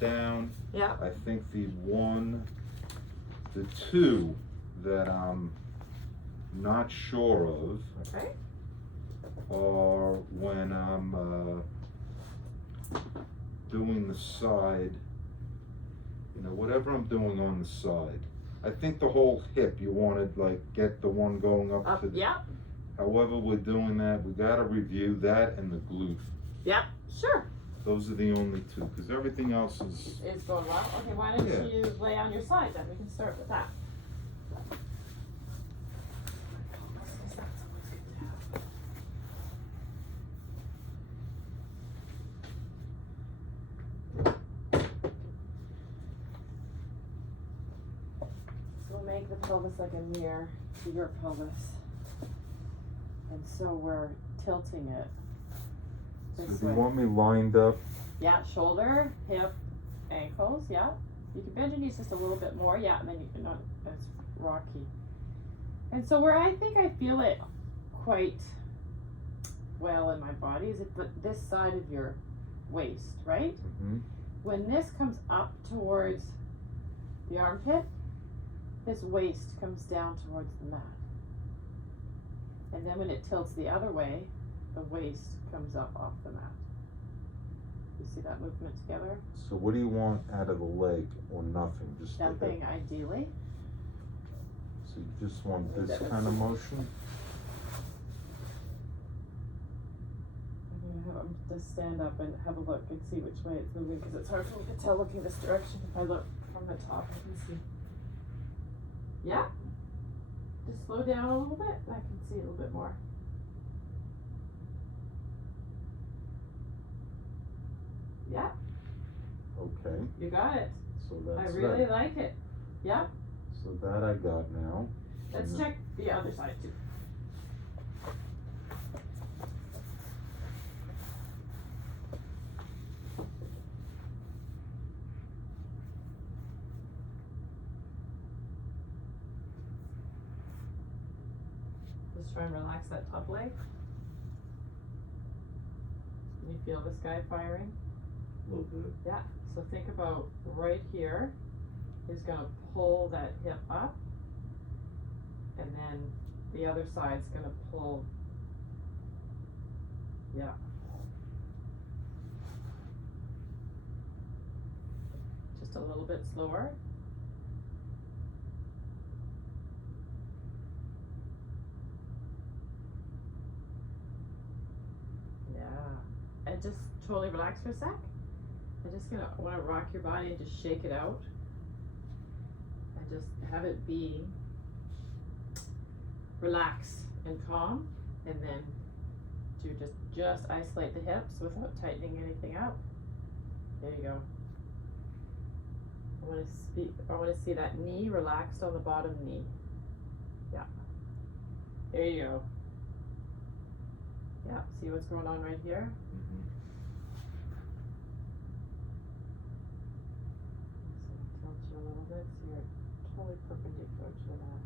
down. Yeah. I think the two that I'm not sure of Okay. are when I'm doing the side, you know, whatever I'm doing on the side. I think the whole hip, you wanted like get the one going up to the, yeah. however we're doing that, we gotta review that and the glute. Yeah, sure. Those are the only two, because everything else is going well. Okay, why don't Yeah. you lay on your side then? We can start with that. So make the pelvis like a mirror to your pelvis. And so we're tilting it. So This do you way. want me lined up? Yeah, shoulder, hip, ankles, yeah. You can bend your knees just a little bit more, yeah, and then you can not as rocky. And so where I think I feel it quite well in my body is at this side of your waist, right? Mm-hmm. When this comes up towards the armpit, this waist comes down towards the mat. And then when it tilts the other way, the waist comes up off the mat. You see that movement together? So what do you want out of the leg or nothing? Just the hip? Nothing ideally. So you just want this kind of motion? I'm gonna have them just stand up and have a look and see which way it's moving because it's hard for me to tell looking this direction. If I look from the top, I can see. Yeah. Just slow down a little bit and I can see a little bit more. Yeah. Okay. You got it. So that's I really that. like it. Yeah. So that I got now. Let's And check the other side too. Just try and relax that top leg. Can you feel this guy firing? a little bit. Yeah. So think about right here is gonna pull that hip up, and then the other side's gonna pull. Yeah. Just a little bit slower. Yeah. And just totally relax for a sec. I'm just gonna wanna rock your body and just shake it out. And just have it be relaxed and calm, and then to just isolate the hips without tightening anything up. There you go. I wanna see that knee relaxed on the bottom knee. Yeah. There you go. Yeah, see what's going on right here? Mm-hmm. So tilt you a little bit so you're totally perpendicular to the mat.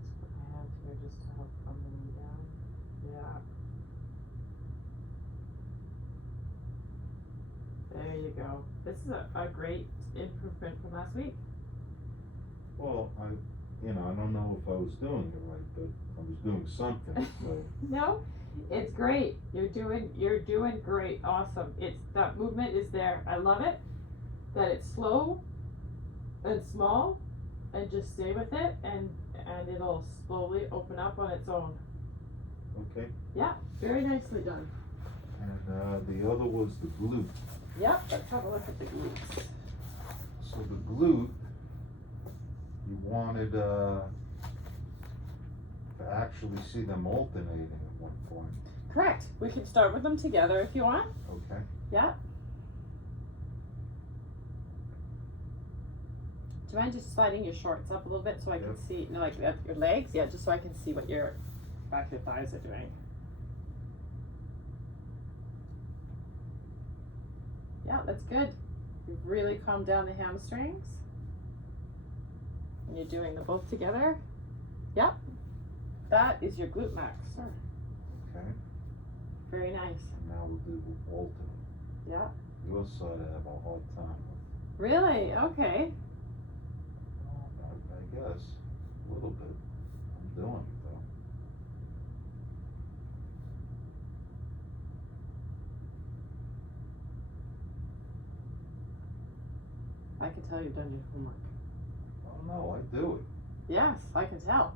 Just put my hand here just to help calm the knee down. Yeah. There you go. This is a great improvement from last week. Well, I don't know if I was doing it right, but I was doing something. So No, it's great. You're doing great. Awesome. That movement is there. I love it. That it's slow and small, and just stay with it, and it'll slowly open up on its own. okay. Yeah, very nicely done. And the other was the glute. Yep, let's have a look at the glutes. So the glute, you wanted to actually see them alternating at one point. Correct. We can start with them together if you want. Okay. Yeah. Do you mind just sliding your shorts up a little bit so I can Yep. see, like your legs? Yeah, just so I can see what your back of your thighs are doing. Yeah, that's good. You've really calmed down the hamstrings. And you're doing them both together. Yep. that is your glute maxer. Okay. Very nice. And now we'll do alternate. Yeah. Your side I have a hard time with. Really? Okay. I guess. A little bit. I'm doing it though. I can tell you've done your homework. Oh no, I do it. Yes, I can tell.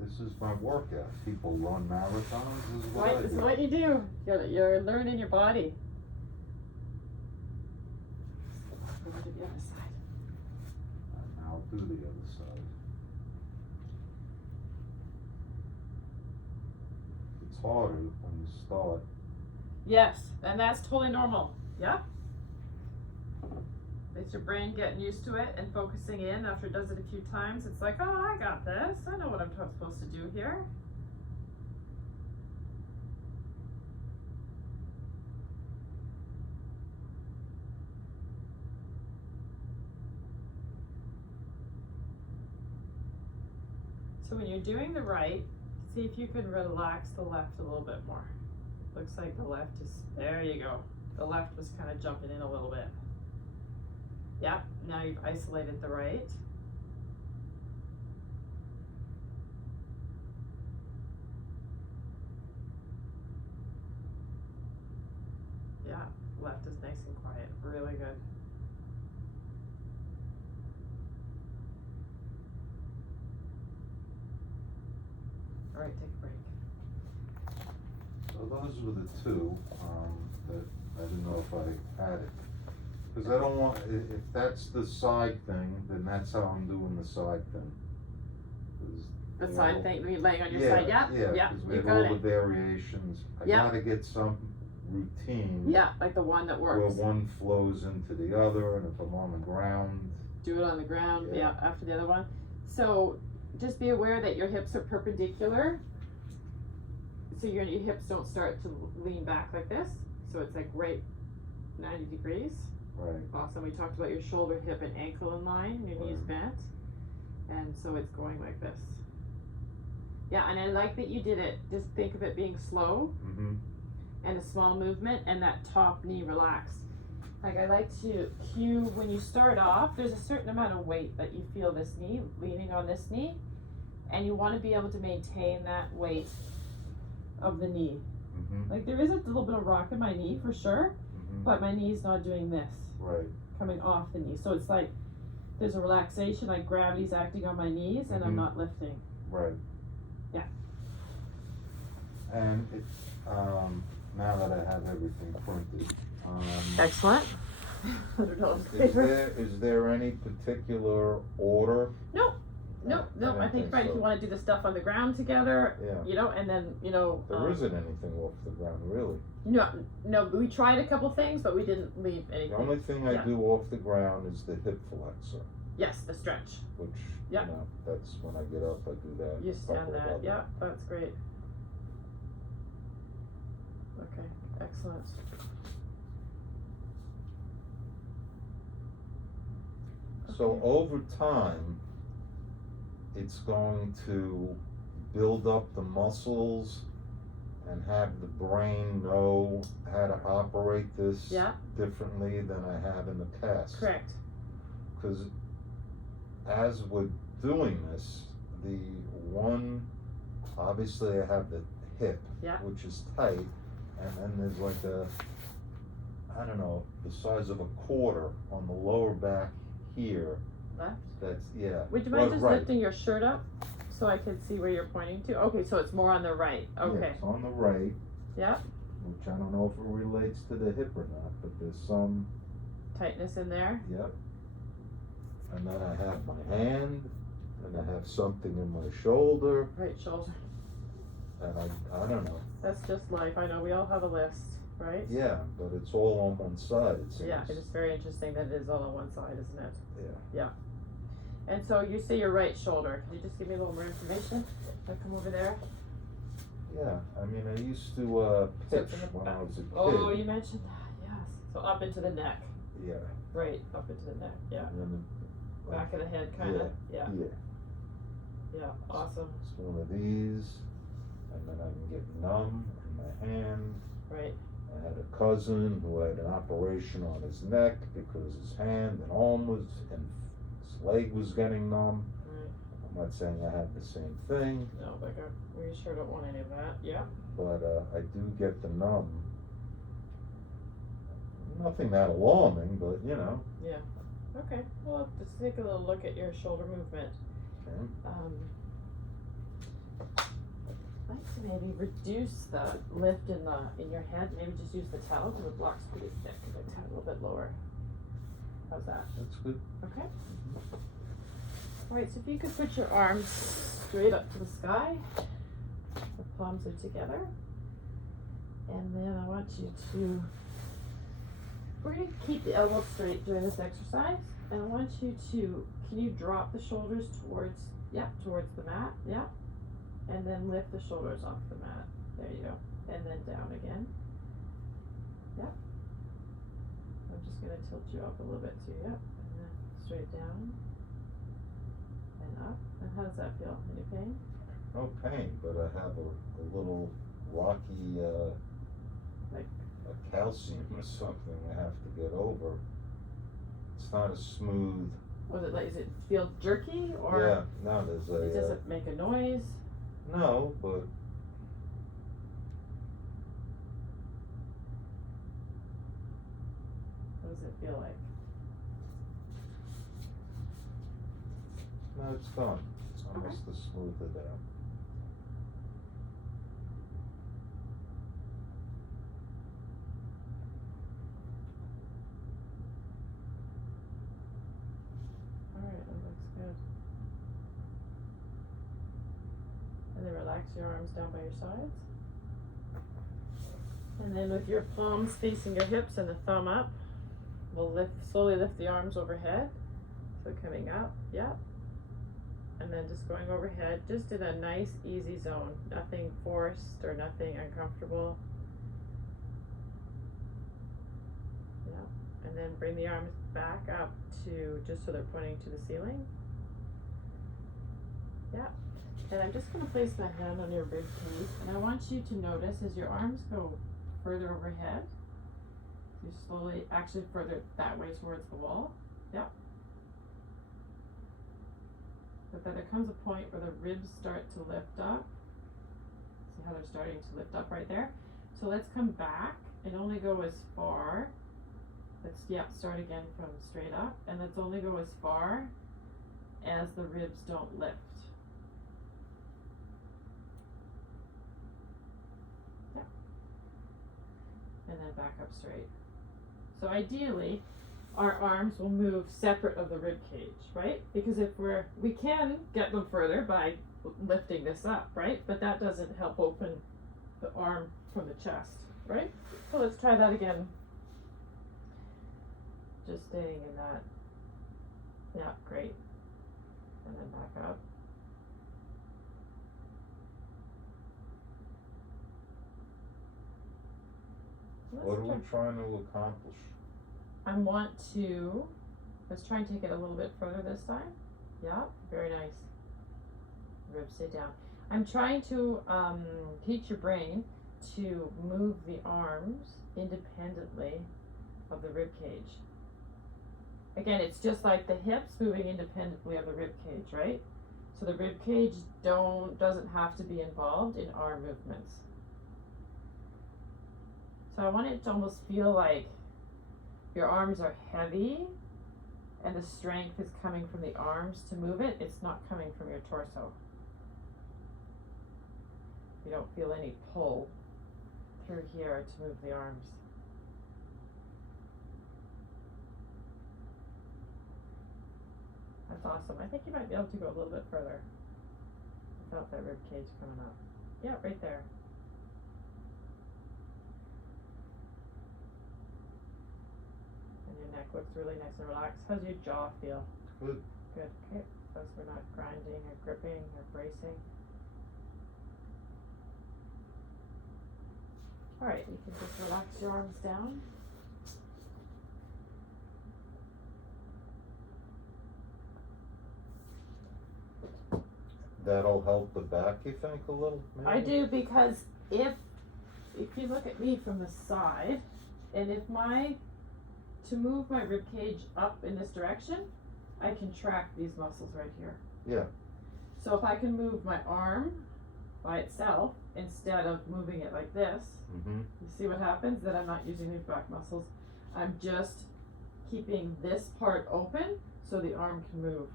This is my workout. People run marathons. This is what I This is do. what you do. You're learning your body. Go to the other side. And now do the other side. It's harder when you start. Yes, and that's totally normal. Yeah. It's your brain getting used to it and focusing in. After it does it a few times, it's like, oh, I got this. I know what I'm supposed to do here. So when you're doing the right, see if you can relax the left a little bit more. Looks like the left is, there you go. The left was kind of jumping in a little bit. Yep, now you've isolated the right. Yeah, left is nice and quiet, really good. All right, take a break. So those were the two that I didn't know if I had it. Because I don't want, if that's the side thing, then that's how I'm doing the side thing. 'Cause, The you side know, thing, you laying on your yeah, side, yeah? Yeah, because we you have got all the it. variations. I Yeah. gotta get some routine. Yeah, like the one that Where works. one flows into the other, and if I'm on the ground. Do it on the ground, Yeah. yeah, after the other one. So just be aware that your hips are perpendicular. So your hips don't start to lean back like this. So it's like right 90 degrees. Right. Awesome. We talked about your shoulder, hip, and ankle in line, your knees Right. bent. And so it's going like this. Yeah, and I like that you did it. Just think of it being slow Mm-hmm. and a small movement and that top knee relaxed. Like I like to cue when you start off, there's a certain amount of weight that you feel this knee, leaning on this knee, and you want to be able to maintain that weight of the knee. Mm-hmm. Like there is a little bit of rock in my knee for sure, Mm-hmm. but my knee's not doing this, Right. coming off the knee. So it's like there's a relaxation, like gravity's acting on my knees and I'm Mhm. not lifting. Right. Yeah. And it, now that I have everything printed, Excellent. is there any particular order? No, I don't I think right, if so. you want to do the stuff on the ground together, Yeah. you know, and then, you know. There isn't anything off the ground, really. No, we tried a couple things, but we didn't leave anything. The only thing I Yeah. do off the ground is the hip flexor, Yes, the stretch. which, Yeah. you know, that's when I get up, I do that. You a stand couple of that, others. yeah, that's great. Okay, excellent. So Okay. over time, it's going to build up the muscles and have the brain know how to operate this Yeah. differently than I have in the past. Correct. Because as we're doing this, the one, obviously I have the hip, Yeah. which is tight, and then there's like a, I don't know, the size of a quarter on the lower back here. Left. That's, yeah. Would you mind just right. lifting your shirt up so I can see where you're pointing to? Okay, so it's more on the right. Yeah, Okay. it's on the right, Yeah. which I don't know if it relates to the hip or not, but there's some, Tightness in there. yep. And then I have my hand, and I have something in my shoulder, Right shoulder. and I don't know. That's just life. I know we all have a list, right? Yeah, but it's all on one side, it seems. Yeah, it is very interesting that it is all on one side, isn't it? Yeah. And so you say your right shoulder. Could you just give me a little more information? I come over there. Yeah, I mean, I used to pitch in the when I was a kid. Oh, you mentioned that, yes. So up into the neck. Yeah. Right, up into the neck, yeah. And then Back of the head, kind of. Yeah. Yeah. Yeah, awesome. It's one of these, and then I can get numb in my hand. Right. I had a cousin who had an operation on his neck because his hand and arm was, and his leg was getting numb. Right. I'm not saying I have the same thing. No, but we sure don't want any of that. Yeah. But I do get the numb. Nothing that alarming, but you know. Yeah. Okay. Well, let's take a little look at your shoulder movement. Okay. I'd like to maybe reduce the lift in your head. Maybe just use the towel because the block's pretty thick. I'd like to have it a little bit lower. How's that? That's good. Okay. All right. So if you could put your arms straight up to the sky, the palms are together, and then I want you to. We're going to keep the elbows straight during this exercise, and I want you to, can you drop the shoulders towards the mat, and then lift the shoulders off the mat, there you go, and then down again, I'm just going to tilt you up a little bit too, and then straight down, and up, and how does that feel, any pain? No pain, but I have a little rocky, Like, a calcium or something I have to get over. It's not a smooth. does it feel jerky, or? Yeah, no, there's a. Does it make a noise? No, but. What does it feel like? No, it's gone. I must have smoothed it out. Alright, that looks good. And then relax your arms down by your sides. And then with your palms facing your hips and the thumb up, we'll slowly lift the arms overhead. So coming up, and then just going overhead, just in a nice easy zone. Nothing forced or nothing uncomfortable. And then bring the arms back up to just so they're pointing to the ceiling. And I'm just going to place my hand on your rib cage, and I want you to notice as your arms go further overhead, you slowly, actually further that way towards the wall. But then there comes a point where the ribs start to lift up. See how they're starting to lift up right there? So let's come back and only go as far. Let's start again from straight up, and let's only go as far as the ribs don't lift. And then back up straight. So ideally, our arms will move separate of the rib cage, right? Because if we can get them further by lifting this up, right? But that doesn't help open the arm from the chest, right? So let's try that again. Just staying in that. Yeah, great. And then back up. What are we trying to accomplish? Let's try and take it a little bit further this time. Yeah, very nice. Ribs stay down. I'm trying to teach your brain to move the arms independently of the rib cage. Again, it's just like the hips moving independently of the rib cage, right? So the rib cage doesn't have to be involved in arm movements. So I want it to almost feel like your arms are heavy and the strength is coming from the arms to move it. It's not coming from your torso. You don't feel any pull through here to move the arms. That's awesome. I think you might be able to go a little bit further without that rib cage coming up. Yeah, right there. And your neck looks really nice and relaxed. How's your jaw feel? Good. Good. Okay. So we're not grinding or gripping or bracing. All right, you can just relax your arms down. that'll help the back, you think, a little, maybe? I do, because if you look at me from the side, and to move my rib cage up in this direction, I contract these muscles right here. Yeah. So if I can move my arm by itself instead of moving it like this, Mm-hmm. you see what happens? Then I'm not using these back muscles. I'm just keeping this part open so the arm can move.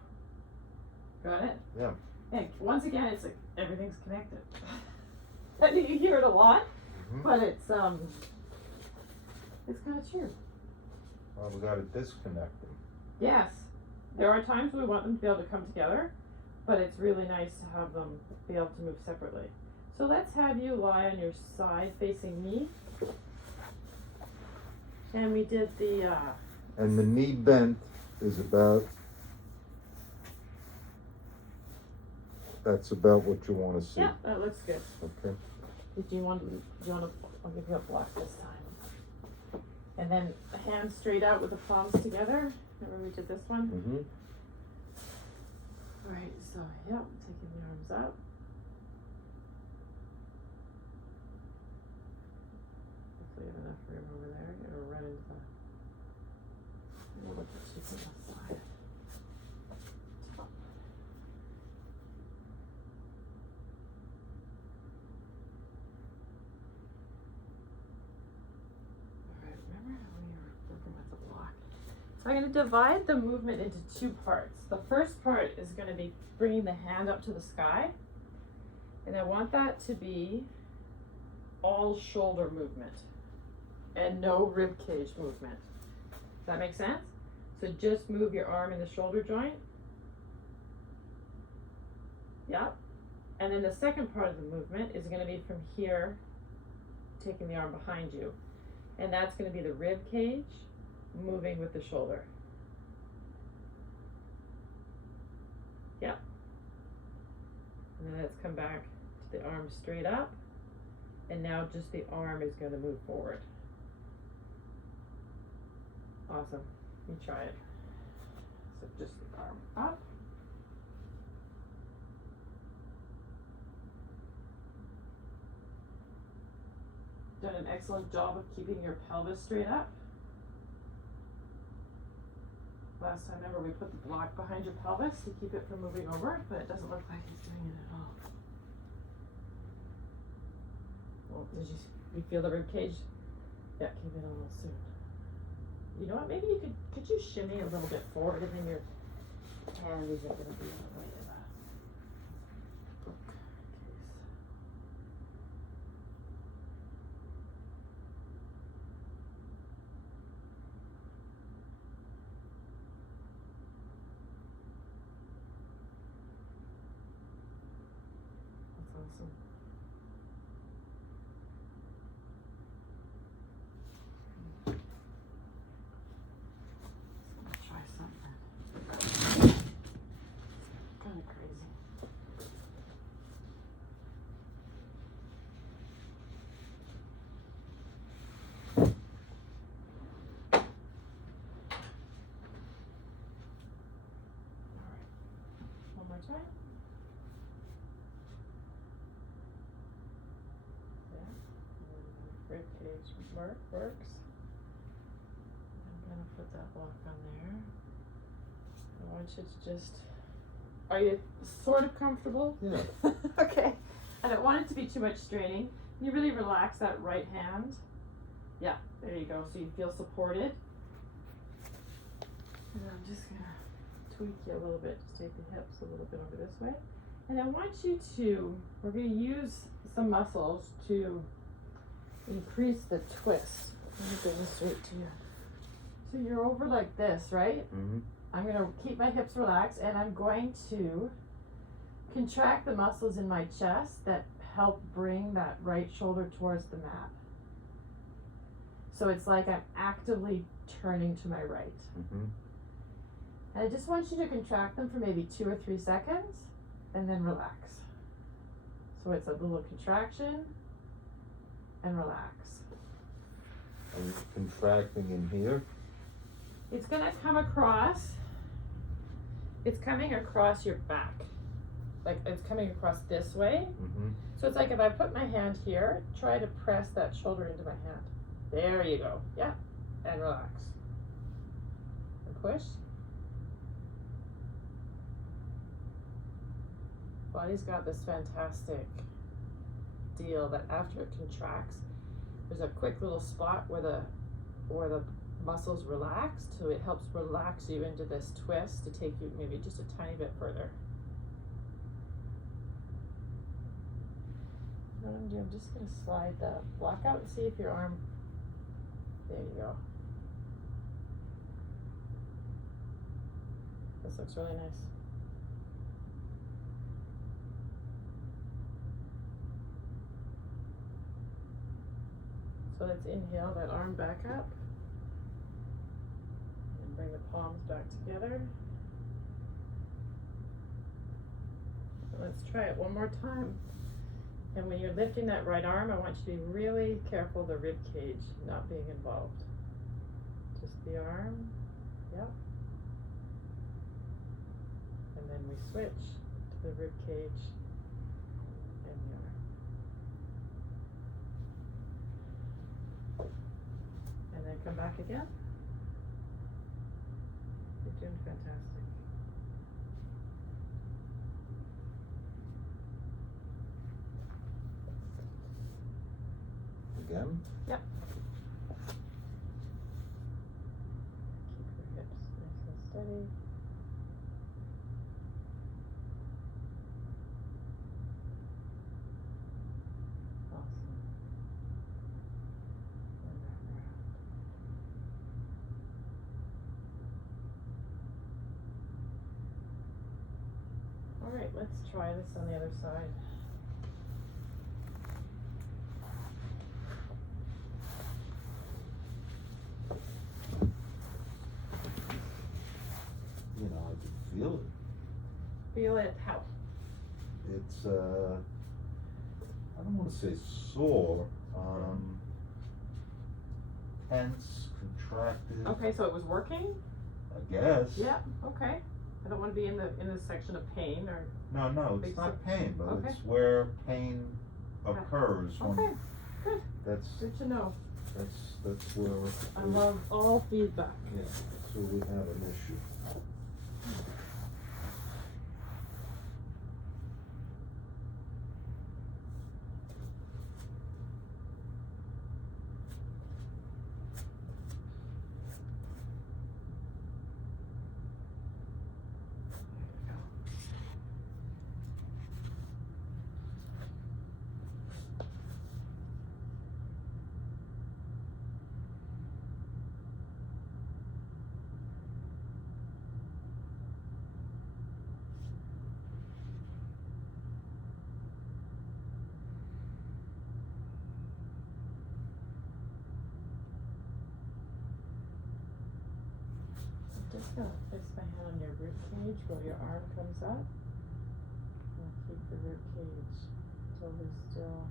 Got it? Yeah. And once again, it's like everything's connected. I think you hear it a lot, Mm-hmm. but it's kind of true. Well, we gotta disconnect them. Yes, there are times we want them to be able to come together, but it's really nice to have them be able to move separately. So let's have you lie on your side facing me. And we did the, And the knee bent is about, that's about what you wanna see. yeah, that looks good. Okay. Do you want to, I'll give you a block this time. And then hands straight out with the palms together. Remember we did this one? Mm-hmm. Alright, so, yep, taking the arms up. Hopefully you have enough room over there. You're gonna run into the, we'll look at you from the side. Alright, remember how we were working with the block? So I'm going to divide the movement into two parts. The first part is going to be bringing the hand up to the sky. And I want that to be all shoulder movement and no rib cage movement. Does that make sense? So just move your arm in the shoulder joint. Yep. And then the second part of the movement is going to be from here, taking the arm behind you. And that's going to be the rib cage moving with the shoulder. Yep. And then let's come back to the arm straight up. And now just the arm is going to move forward. Awesome. You try it. So just the arm up. Done an excellent job of keeping your pelvis straight up. Last time, remember, we put the block behind your pelvis to keep it from moving over, but it doesn't look like it's doing it at all. Well, did you feel the rib cage? Yeah, came in a little soon. You know what, maybe you could you shimmy a little bit forward, and then your hand isn't going to be in the way of that bookcase. That's awesome. Let's try something. Kind of crazy. All right. One more time. Rib cage works. I'm gonna put that block on there. I want you to just, are you sort of comfortable? Yeah. Okay. I don't want it to be too much straining. You really relax that right hand. Yeah, there you go. So you feel supported. And I'm just gonna tweak you a little bit. Just take the hips a little bit over this way. And I want you to, we're gonna use some muscles to increase the twist. Let me bring this straight to you. So you're over like this, right? Mm-hmm. I'm gonna keep my hips relaxed, and I'm going to contract the muscles in my chest that help bring that right shoulder towards the mat. So it's like I'm actively turning to my right. Mm-hmm. And I just want you to contract them for maybe 2 or 3 seconds, and then relax. So it's a little contraction, and relax. Are you contracting in here? It's gonna come across, it's coming across your back. like it's coming across this way. Mm-hmm. So it's like if I put my hand here, try to press that shoulder into my hand. There you go. Yeah. And relax. And push. Body's got this fantastic deal that after it contracts, there's a quick little spot where the muscles relax, so it helps relax you into this twist to take you maybe just a tiny bit further. What I'm doing, I'm just gonna slide the block out and see if your arm, there you go. This looks really nice. So let's inhale that arm back up. And bring the palms back together. And let's try it one more time. And when you're lifting that right arm, I want you to be really careful the rib cage not being involved. Just the arm, yep. And then we switch to the rib cage and the arm. And then come back again. You're doing fantastic. Again? Yep. Keep your hips nice and steady. Awesome. And back around. All right, let's try this on the other side. You know, I can feel it. Feel it how? It's, I don't want to say sore, tense, contracted, Okay, so it was working? I guess. Yeah, okay. I don't want to be in the section of pain or. No, Big it's not sore. pain, but Okay. it's where pain occurs Okay, when, good. that's Good to know. where. I love all feedback. Yeah, that's where we have an issue. I'm just gonna place my hand on your rib cage while your arm comes up. And keep the rib cage totally still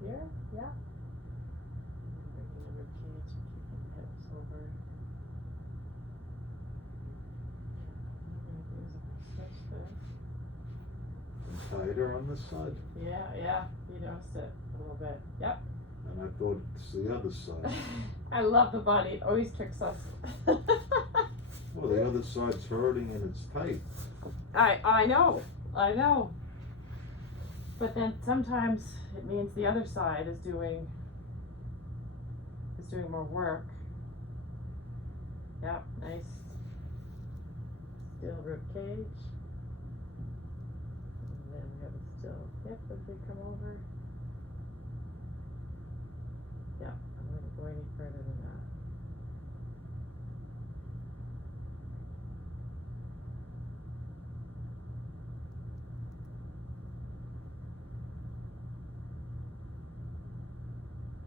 here. Yeah. And bringing the rib cage and keeping the hips over. Yeah, what I'm gonna do is I'm gonna switch this. And tighter on this side, Yeah, you noticed it a little bit. Yep. and I thought it's the other side. I love the body, it always tricks us. Well, the other side's hurting and it's tight. I know. But then sometimes it means the other side is doing more work. Yep, nice. Still rib cage. And then we have a still hip as we come over. Yeah, I'm not gonna go any further than that.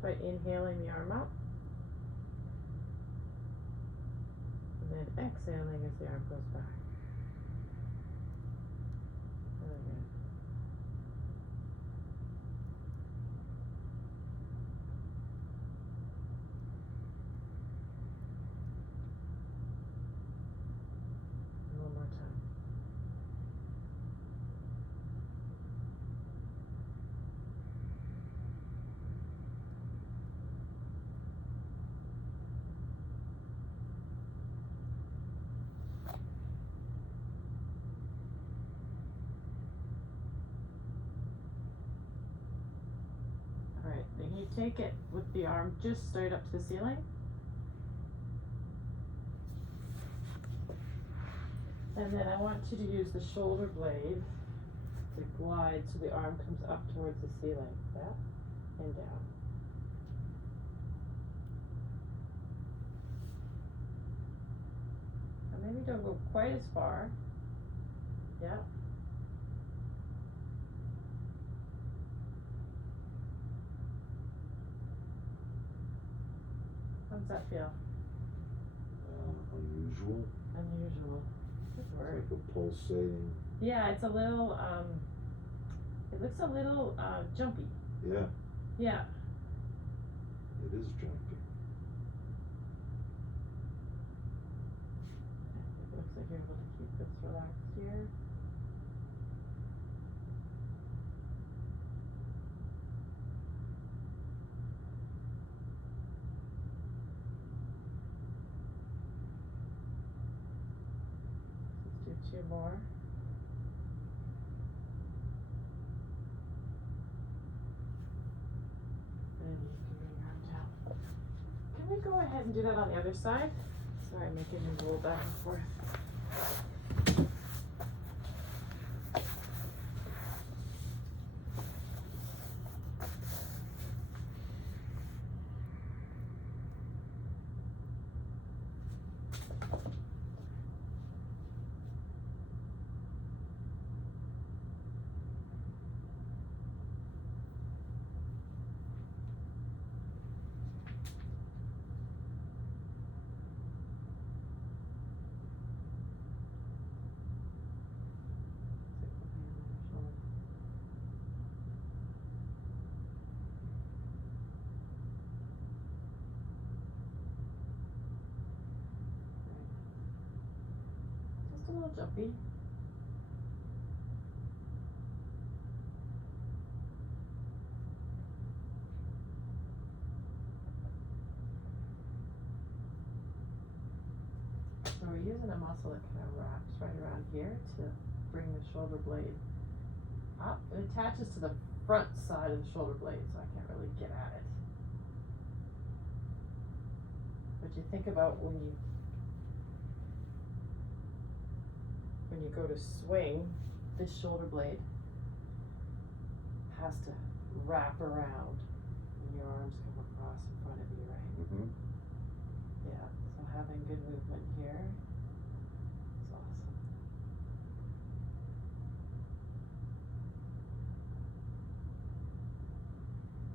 By inhaling the arm up, and then exhaling as the arm goes back. Really good. And one more time. thing. You take it with the arm just straight up to the ceiling. And then I want you to use the shoulder blade to glide so the arm comes up towards the ceiling. Yeah, and down. And maybe don't go quite as far. Yeah. How does that feel? Unusual. Unusual. Good word. It's like a pulsating. Yeah, it's a little, it looks a little, jumpy. Yeah, Yeah. it is jumpy. It looks like you're able to keep this relaxed here. Let's do 2 more. And you can bring your arm down. Can we go ahead and do that on the other side? Sorry, I'm making you roll back and forth. Just a little jumpy. So we're using a muscle that kind of wraps right around here to bring the shoulder blade up. It attaches to the front side of the shoulder blade, so I can't really get at it. But you think about when you go to swing, this shoulder blade has to wrap around and your arms come across in front of you, right? Mm-hmm. Yeah, so having good movement here is awesome.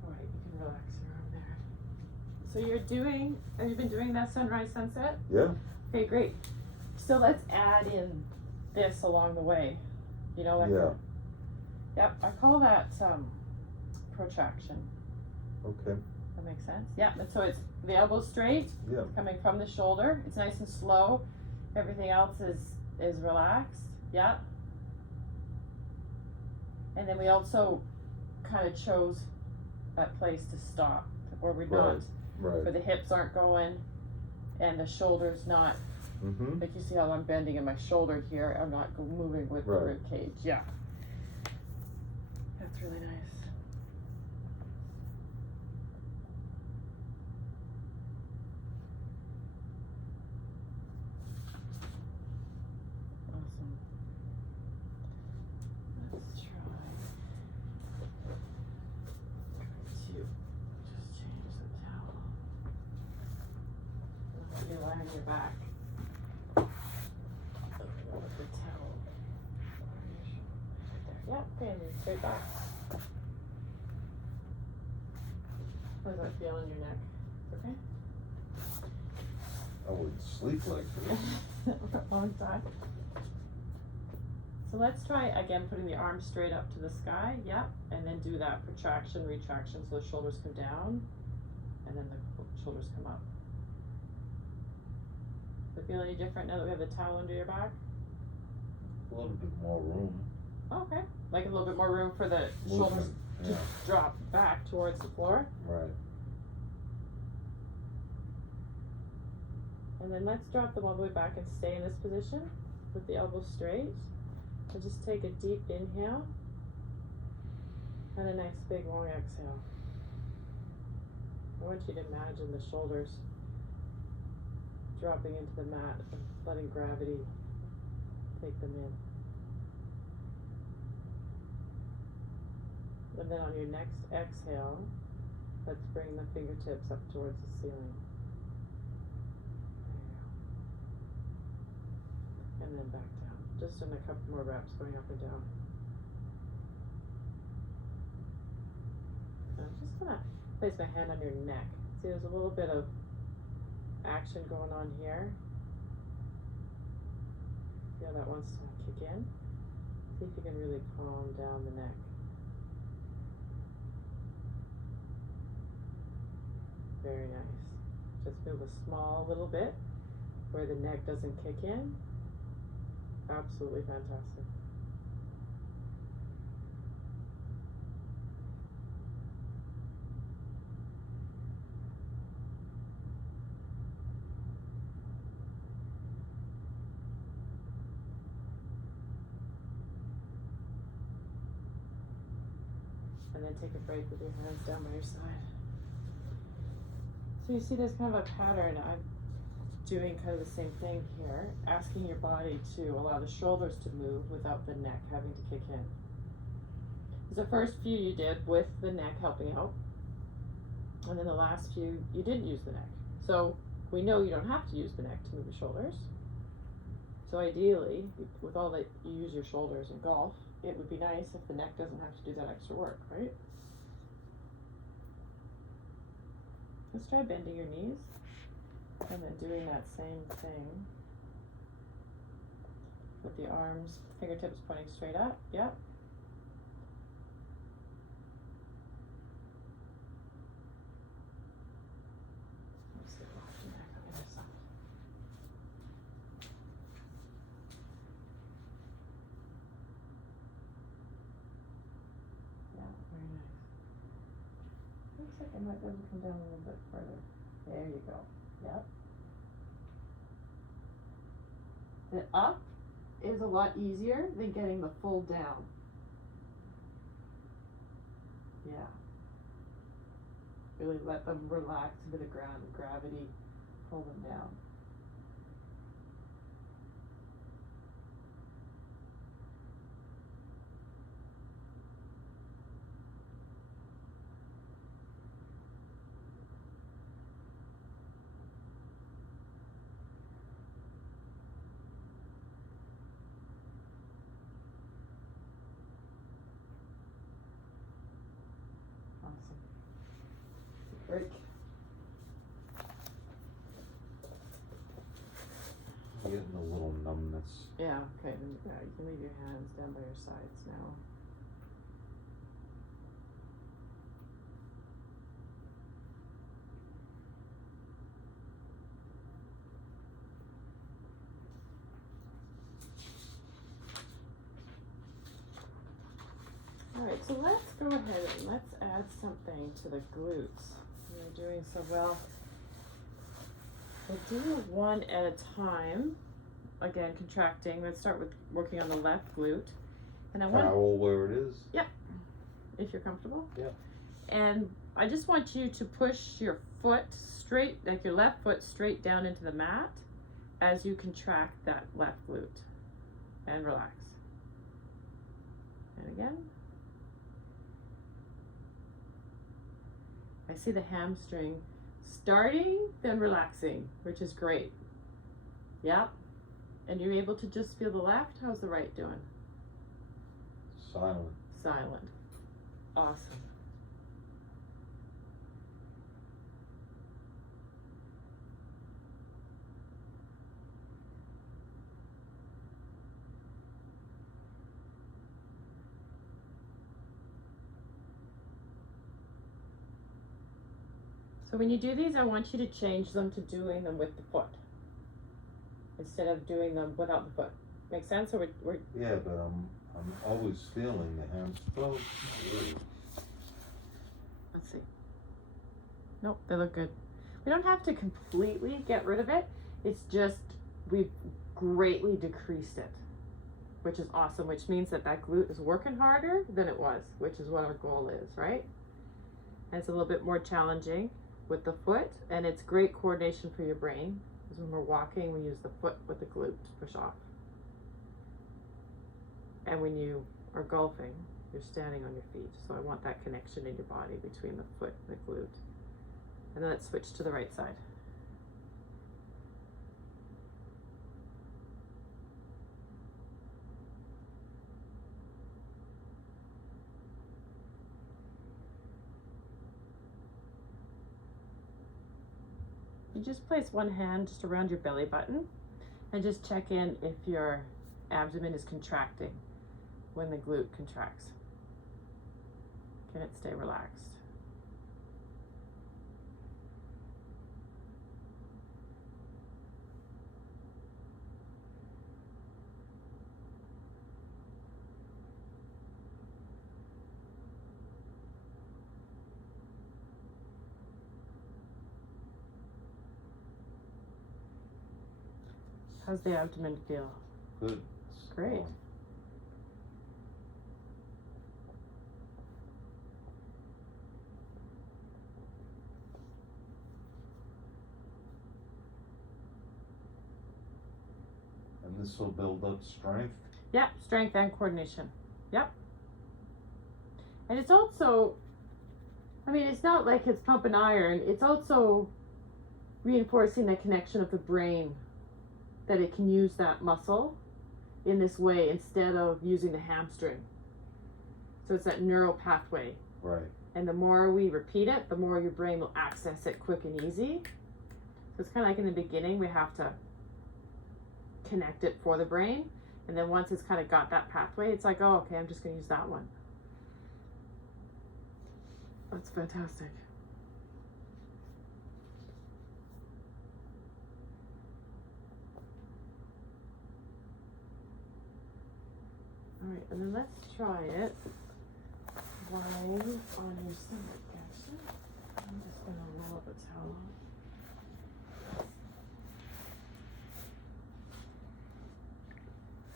Alright, you can relax your arm there. So have you been doing that sunrise sunset? Yeah. Okay, great. So let's add in this along the way. You know, like Yeah. Yep, I call that protraction. Okay. That makes sense? Yeah, and so it's the elbow straight, Yeah. coming from the shoulder. It's nice and slow. Everything else is relaxed. Yeah. And then we also kind of chose that place to stop, where we're not, Right. where the hips aren't going and the shoulders not, Mm-hmm. like you see how I'm bending in my shoulder here, I'm not moving with the Right. rib cage. Yeah. That's really nice. Awesome. Let's try to just change the towel. Let you lie on your back. With the towel. Yeah, okay, and then straight back. How does that feel in your neck? Okay? I would sleep like this. For a long time. So let's try again putting the arms straight up to the sky, yep, and then do that protraction, retraction so the shoulders come down and then the shoulders come up. Does it feel any different now that we have the towel under your back? A little bit more room. Okay, like a little bit more room for the shoulders Movement. to Yeah. drop back towards the floor. Right. And then let's drop them all the way back and stay in this position with the elbows straight. And just take a deep inhale and a nice big long exhale. I want you to imagine the shoulders dropping into the mat and letting gravity take them in. And then on your next exhale, let's bring the fingertips up towards the ceiling. There you go. And then back down. Just in a couple more reps, going up and down. And I'm just gonna place my hand on your neck. See, there's a little bit of action going on here. Feel that wants to kick in. See if you can really calm down the neck. Very nice. Just move a small little bit where the neck doesn't kick in. Absolutely fantastic. And then take a break with your hands down by your side. So you see there's kind of a pattern. I'm doing kind of the same thing here, asking your body to allow the shoulders to move without the neck having to kick in. The first few you did with the neck helping out, and then the last few you didn't use the neck. So we know you don't have to use the neck to move the shoulders. So ideally, with all that you use your shoulders in golf, it would be nice if the neck doesn't have to do that extra work, right? Let's try bending your knees and then doing that same thing with the arms, fingertips pointing straight up. Yep. Let's get off the neck on the other side. Yeah, very nice. Looks like I might be able to come down a little bit further. There you go. Yep. The up is a lot easier than getting the full down. Yeah. Really let them relax into the ground and gravity pull them down. Awesome. Break. I'm getting a little numbness. Yeah, okay, then you can leave your hands down by your sides now. All right, so let's go ahead and let's add something to the glutes. You're doing so well. We'll do one at a time. Again, contracting. Let's start with working on the left glute. And I want Towel where it is. Yep. If you're comfortable. Yeah. And I just want you to push your foot straight, like your left foot straight down into the mat as you contract that left glute. And relax. And again. I see the hamstring starting, then relaxing, which is great. Yep. And you're able to just feel the left. How's the right doing? Silent. Silent. Awesome. So when you do these, I want you to change them to doing them with the foot instead of doing them without the foot. Make sense? So we're Yeah, but I'm always feeling the hamstring. Let's see. Nope, they look good. We don't have to completely get rid of it. It's just we've greatly decreased it, which is awesome, which means that that glute is working harder than it was, which is what our goal is, right? And it's a little bit more challenging. with the foot, and it's great coordination for your brain, because when we're walking, we use the foot with the glute to push off. And when you are golfing, you're standing on your feet. So I want that connection in your body between the foot and the glute. And then let's switch to the right side. You just place one hand just around your belly button and just check in if your abdomen is contracting when the glute contracts. Can it stay relaxed? How's the abdomen feel? Good. Great. And this will build up strength? Yep, strength and coordination. Yep. And it's also, I mean, it's not like it's pumping iron, it's also reinforcing the connection of the brain, that it can use that muscle in this way instead of using the hamstring. So it's that neural pathway. Right. And the more we repeat it, the more your brain will access it quick and easy. So it's kind of like in the beginning, we have to connect it for the brain. And then once it's kind of got that pathway, it's like, oh, okay, I'm just going to use that one. That's fantastic. All right, and then let's try it lying on your stomach, actually. I'm just going to roll up a towel.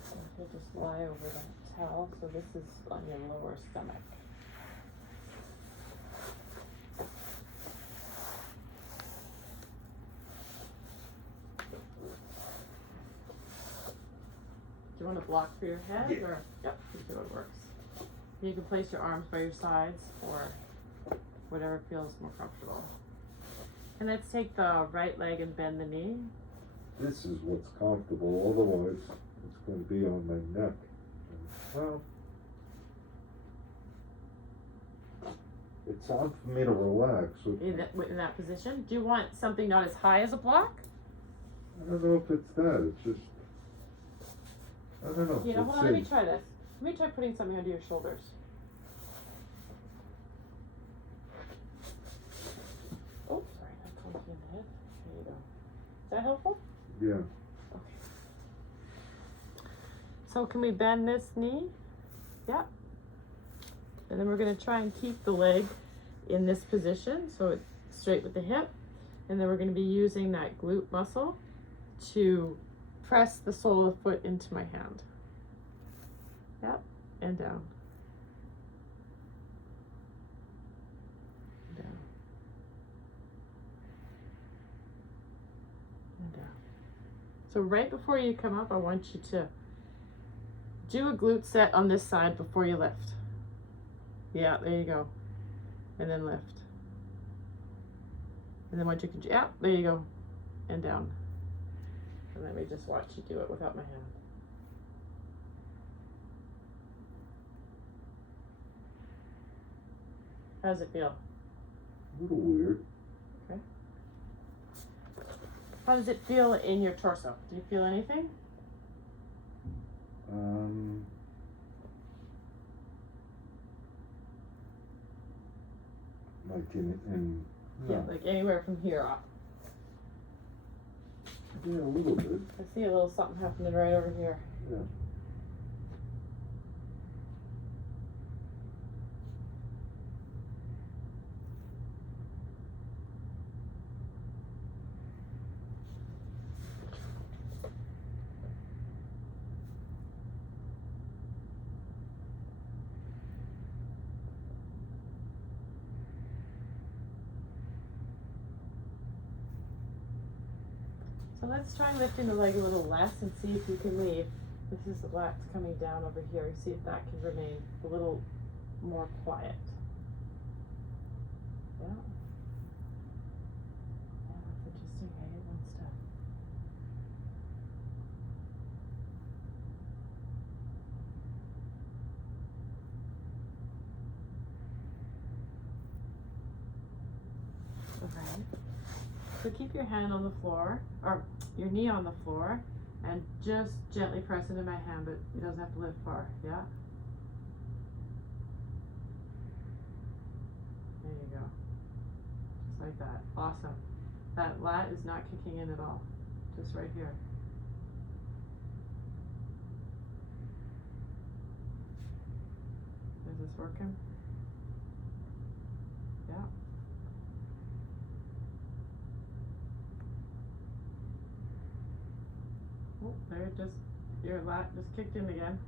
So if you'll just lie over that towel, so this is on your lower stomach. Do you want a block for your head? Yeah. Or yep, you see what it works. You can place your arms by your sides or whatever feels more comfortable. And let's take the right leg and bend the knee. This is what's comfortable, otherwise it's going to be on my neck. Well, it's time for me to relax. In that position. Do you want something not as high as a block? I don't know if it's that, it's just, I don't know. You know, Let's hold on, let me see. try this. Let me try putting something under your shoulders. Oh, sorry, I'm clunky in the head. There you go. Is that helpful? Yeah. Okay. So can we bend this knee? Yep. And then we're going to try and keep the leg in this position so it's straight with the hip. And then we're going to be using that glute muscle to press the sole of the foot into my hand. Yep, and down. Down. And down. So right before you come up, I want you to do a glute set on this side before you lift. Yeah, there you go. And then lift. And then once you can, yeah, there you go. And down. And let me just watch you do it without my hand. How does it feel? A little weird. Okay. How does it feel in your torso? Do you feel anything? Like in Yeah, like anywhere from here up. yeah, a little bit. I see a little something happening right over here. Yeah. So let's try lifting the leg a little less and see if you can leave. This is the lats coming down over here. See if that can remain a little more quiet. Yeah. Yeah, that's interesting. Hey, one step. Okay. So keep your hand on the floor, or your knee on the floor, and just gently press into my hand, but it doesn't have to lift far. Yeah. There you go. Just like that. Awesome. That lat is not kicking in at all. Just right here. Is this working? Yeah. Oh, there it just, your lat just kicked in again.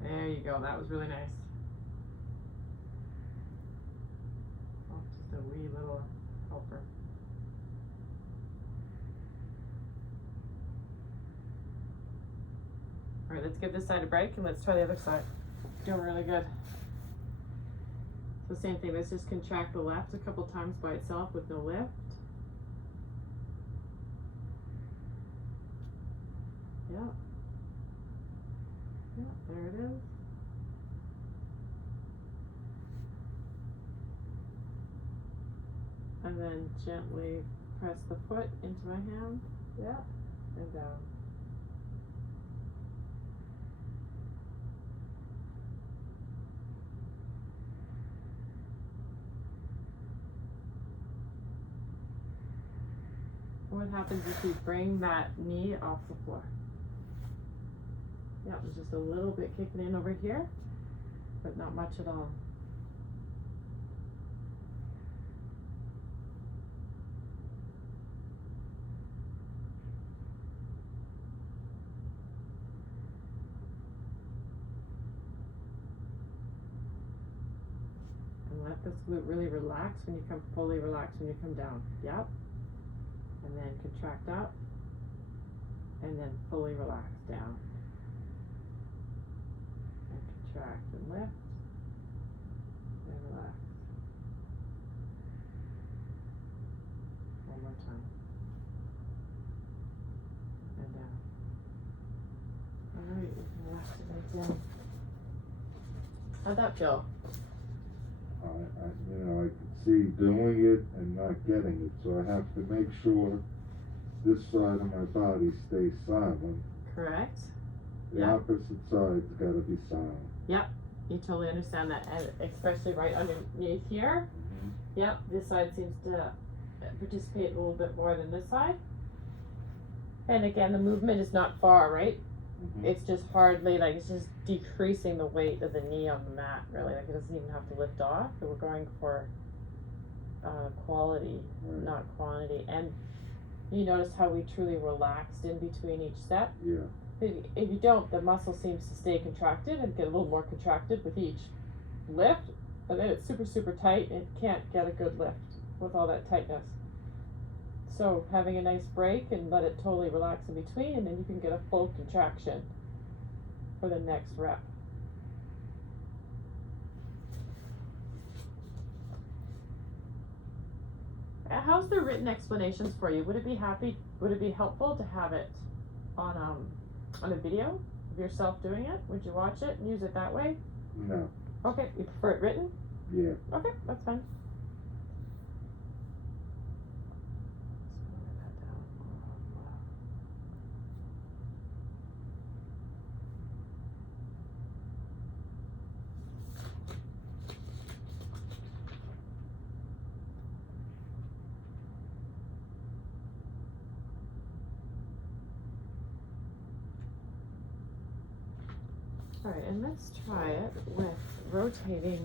There you go, that was really nice. Oh, just a wee little helper. All right, let's give this side a break and let's try the other side. Doing really good. So same thing, let's just contract the left a couple times by itself with no lift. Yeah. Yeah, there it is. And then gently press the foot into my hand. Yeah. And down. What happens if you bring that knee off the floor? Yeah, there's just a little bit kicking in over here, but not much at all. And let this glute really relax when you come, fully relax when you come down. Yep. And then contract up, and then fully relax down. And contract and lift, and relax. One more time. And down. All right, you can relax it right down. How'd that feel? I could see doing it and not getting it, so I have to make sure this side of my body stays silent. Correct. The opposite side's gotta be silent. Yep, you totally understand that, and especially right underneath here. Mm-hmm. Yep, this side seems to participate a little bit more than this side. And again, the movement is not far, right? Mm-hmm. It's just hardly, like, it's just decreasing the weight of the knee on the mat, really. Like, it doesn't even have to lift off. But we're going for quality, right, not quantity. And you notice how we truly relaxed in between each step? Yeah. If you don't, the muscle seems to stay contracted and get a little more contracted with each lift. But then it's super, super tight and it can't get a good lift with all that tightness. So having a nice break and let it totally relax in between, and then you can get a full contraction for the next rep. How's the written explanations for you? Would it be helpful to have it on a video of yourself doing it? Would you watch it and use it that way? No. Okay, you prefer it written? Yeah. Okay, that's fine. All right, and let's try it with rotating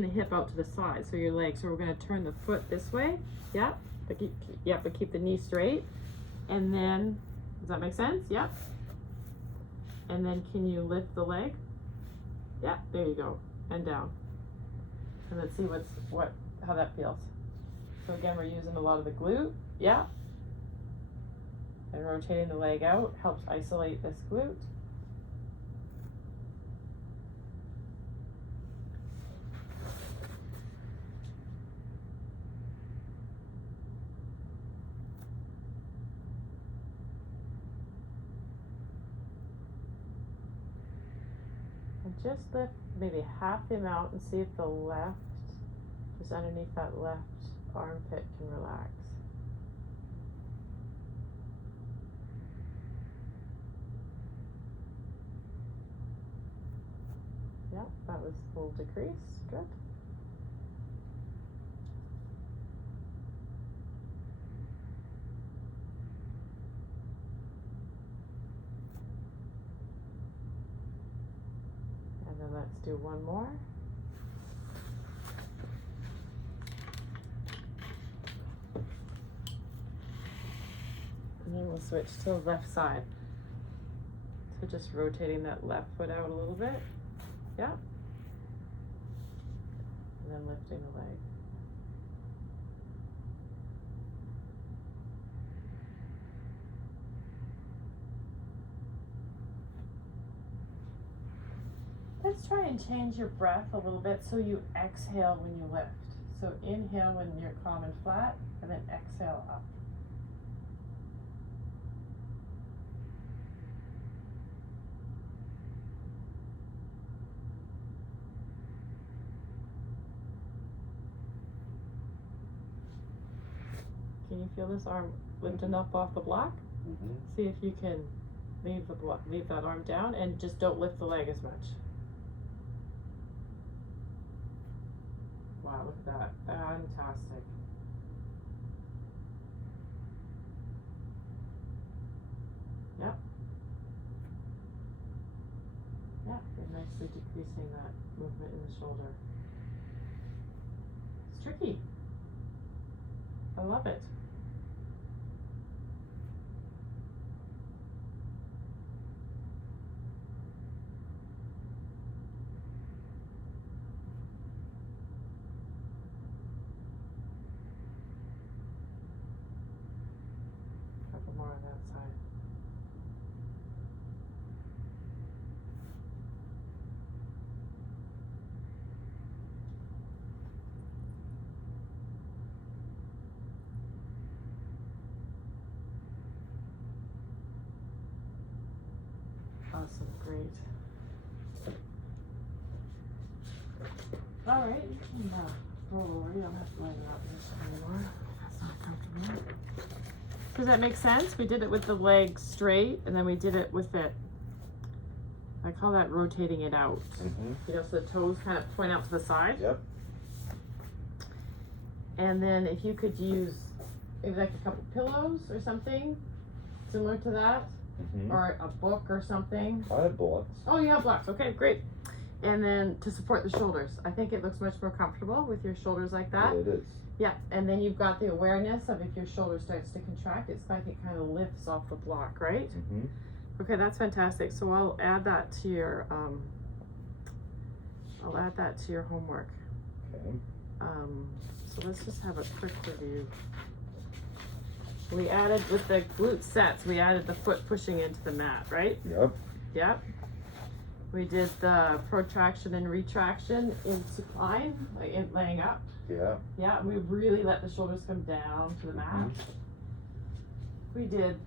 the hip out to the side, so your leg. So we're going to turn the foot this way. Yep, but keep the knee straight, and then Does that make sense? Yep. And then can you lift the leg? Yeah, there you go. And down. And let's see how that feels. So again, we're using a lot of the glute. Yeah. And rotating the leg out helps isolate this glute. And just lift maybe half the amount and see if the left, just underneath that left armpit, can relax. Yeah, that was a little decrease. Good. And then let's do one more. And then we'll switch to the left side. So just rotating that left foot out a little bit. Yeah. And then lifting the leg. Let's try and change your breath a little bit so you exhale when you lift. So inhale when you're calm and flat, and then exhale up. Can you feel this arm lifting up off the block? Mm-hmm. See if you can leave that arm down, and just don't lift the leg as much. Wow, look at that. Fantastic. Yep. Yeah, you're nicely decreasing that movement in the shoulder. It's tricky. I love it. Couple more on that side. Awesome, great. All right, you can roll over. You don't have to lay in that position anymore. That's not comfortable. Does that make sense? We did it with the legs straight, and then we did it with it. I call that rotating it out. Mm-hmm. You know, so the toes kind of point out to the side. Yep. And then if you could use maybe like a couple pillows or something similar to that. Mm-hmm. Or a book or something. I have blocks. Oh, you have blocks. Okay, great. And then to support the shoulders. I think it looks much more comfortable with your shoulders like that. Yeah, it is. Yeah, and then you've got the awareness of if your shoulder starts to contract, it's like it kind of lifts off the block, right? Mm-hmm. Okay, that's fantastic. So I'll add that to your homework. Okay. So let's just have a quick review. We added, with the glute sets, we added the foot pushing into the mat, right? Yep. Yep. We did the protraction and retraction in supine, like in laying up. Yeah. Yeah, we really let the shoulders come down to the mat. Mhm. We did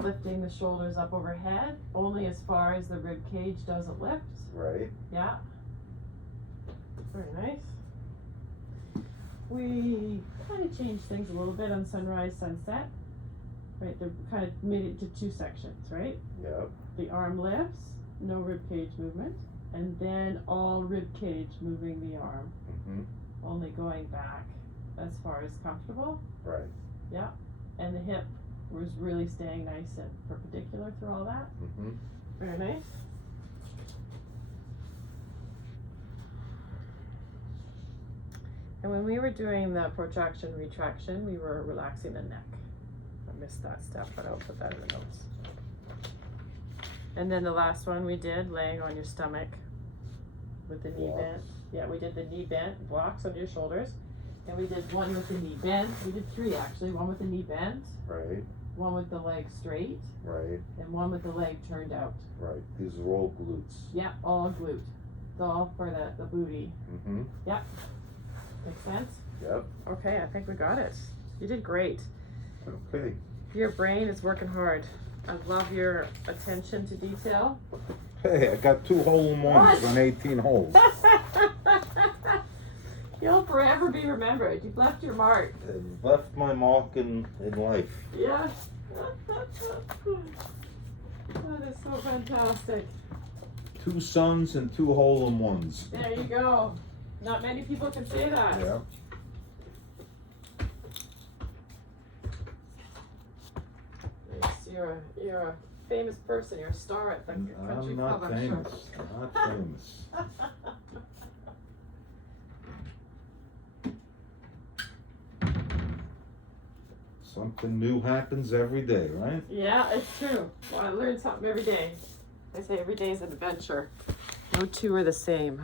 lifting the shoulders up overhead, only as far as the rib cage doesn't lift. Right. Yeah. Very nice. We kind of changed things a little bit on sunrise, sunset. Right, they kind of made it to two sections, right? Yep. The arm lifts, no rib cage movement, and then all rib cage moving the arm, Mm-hmm. only going back as far as comfortable. Right. Yeah, and the hip was really staying nice and perpendicular through all that. Mm-hmm. Very nice. And when we were doing the protraction, retraction, we were relaxing the neck. I missed that step, but I'll put that in the notes. And then the last one we did, laying on your stomach with the knee Blocks. bent. Yeah, we did the knee bent, blocks on your shoulders. And we did one with the knee bent. We did three actually. One with the knee bent, Right, one with the leg straight, right, and one with the leg turned out. right. These are all glutes. Yeah, all glute. It's all for the booty. Mm-hmm. Makes sense? Yep. Okay, I think we got it. You did great. Okay. Your brain is working hard. I love your attention to detail. Hey, I got 2 hole-in-ones on 18 holes. You'll forever be remembered. You've left your mark. I've left my mark in life. Yeah. That is so fantastic. 2 sons and 2 hole-in-ones. There you go. Not many people can say that. Yeah. Yes, you're a famous person. You're a star at the country I'm club, not I'm sure. famous. I'm not famous. Something new happens every day, right? Yeah, it's true. Well, I learn something every day. I say every day is an adventure. No two are the same.